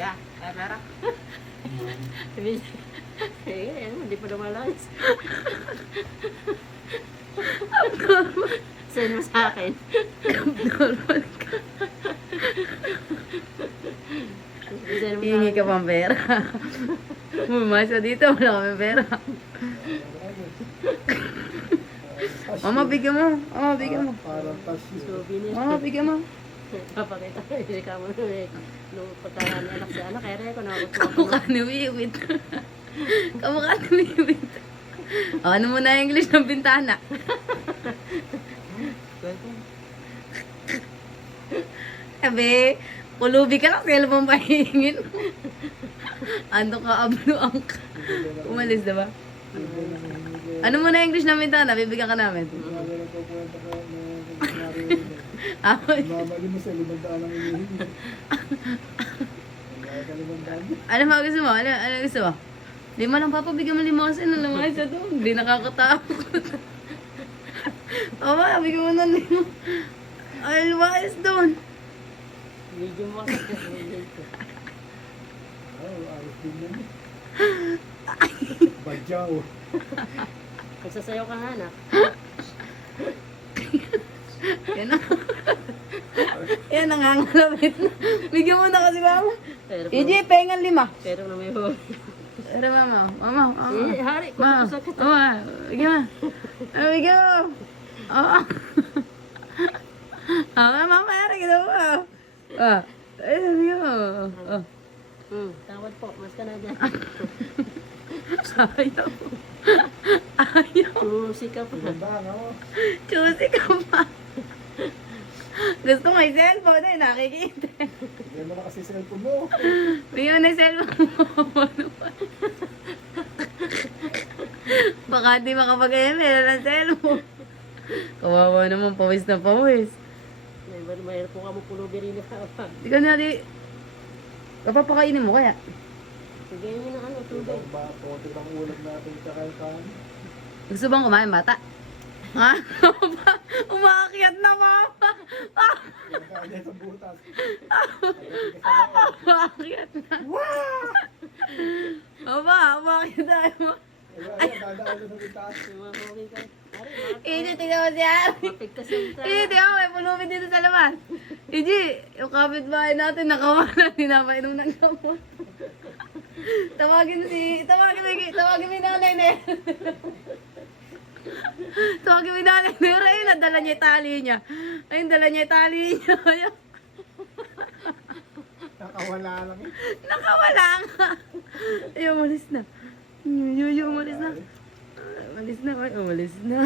Kaya, ay pera. Sabi niya, eh, ano, hindi pa lumalayas. Send mo sa akin. Normal ka. Akin. ka pang pera. Mumasa dito, wala kami pera. Mama, bigyan mo. Mama, bigyan mo. Mama, bigyan mo. Papakita ko, hindi ka mo eh. Nung pagka ni anak si anak, kaya ko nakakot Kamukha ni Wiwit. Kamukha ni Wiwit. O, ano mo na English ng bintana? Sabi, kulubi ka pa hihingin mo. Ano ka, abluang ka. Umalis, diba? Ano mo na English ng bintana? Bibigyan ka namin. Ko. Amoy. Mamali mo sa limandaan ang inihingi. Ano ba gusto mo? Ano, ano gusto mo? Lima lang, Papa. Bigyan mo lima kasi nang lamay sa doon. Hindi nakakatakot. Papa, bigyan mo ng lima. Ay, lumayas doon. Medyo mo kasi. Oh, ayos din yan. Badyaw. Magsasayaw ka nga anak. Yan na. Yan, nangangalawit na. Bigyan mo na kasi, Mama. Pero, EJ, pengan lima. pero na may huli. Pero, Mama. Mama, Mama. Eh, hari, Mama. Mama. Bigyan mo. Ah, Bigyan mo. Oo. Ah, Mama, ano ginawa mo? Ah. Ay, bigyan mo. Oh. Hmm, tawad po, mas ka na dyan. Ayaw. Ayaw. Musik ka pa. Choosy ka pa. Gusto mo yung cellphone eh, nakikita. Bigyan mo na kasi cellphone mo. Bigyan mo na cellphone mo. Ba? Baka di makapag-email ng cellphone. Kawawa naman, pawis na pawis. May may mayroon po ka mo pulubi rin na pa. Di ka na di... Kapapakainin mo kaya? Bigyan niyo ng ano, tubig. Ba, konti lang ulam natin kakain. Gusto bang kumain bata? Ha? Umaakyat na mama! Kaya niya sa butas. Umaakyat na. Aba, umaakyat na. Yan, dadaan na sa. Ari, Iji, tingnan mo si Ari. mapigtas yung sa... Iji, tingnan mo, may pulubi dito sa. Iji, yung kapitbahay natin nakawala, pinapainom ng gamot. tawagin si, tawagin mo, tawagin mo yung nanay na yan. tawagin mo yung nanay na yan. Ayun, nadala niya yung tali niya. Ayun, dala niya yung tali niya. Ayun, Nakawala lang eh. nakawala nga. Ayun, umalis na. Yuyu, umalis na. Umalis na, umalis na.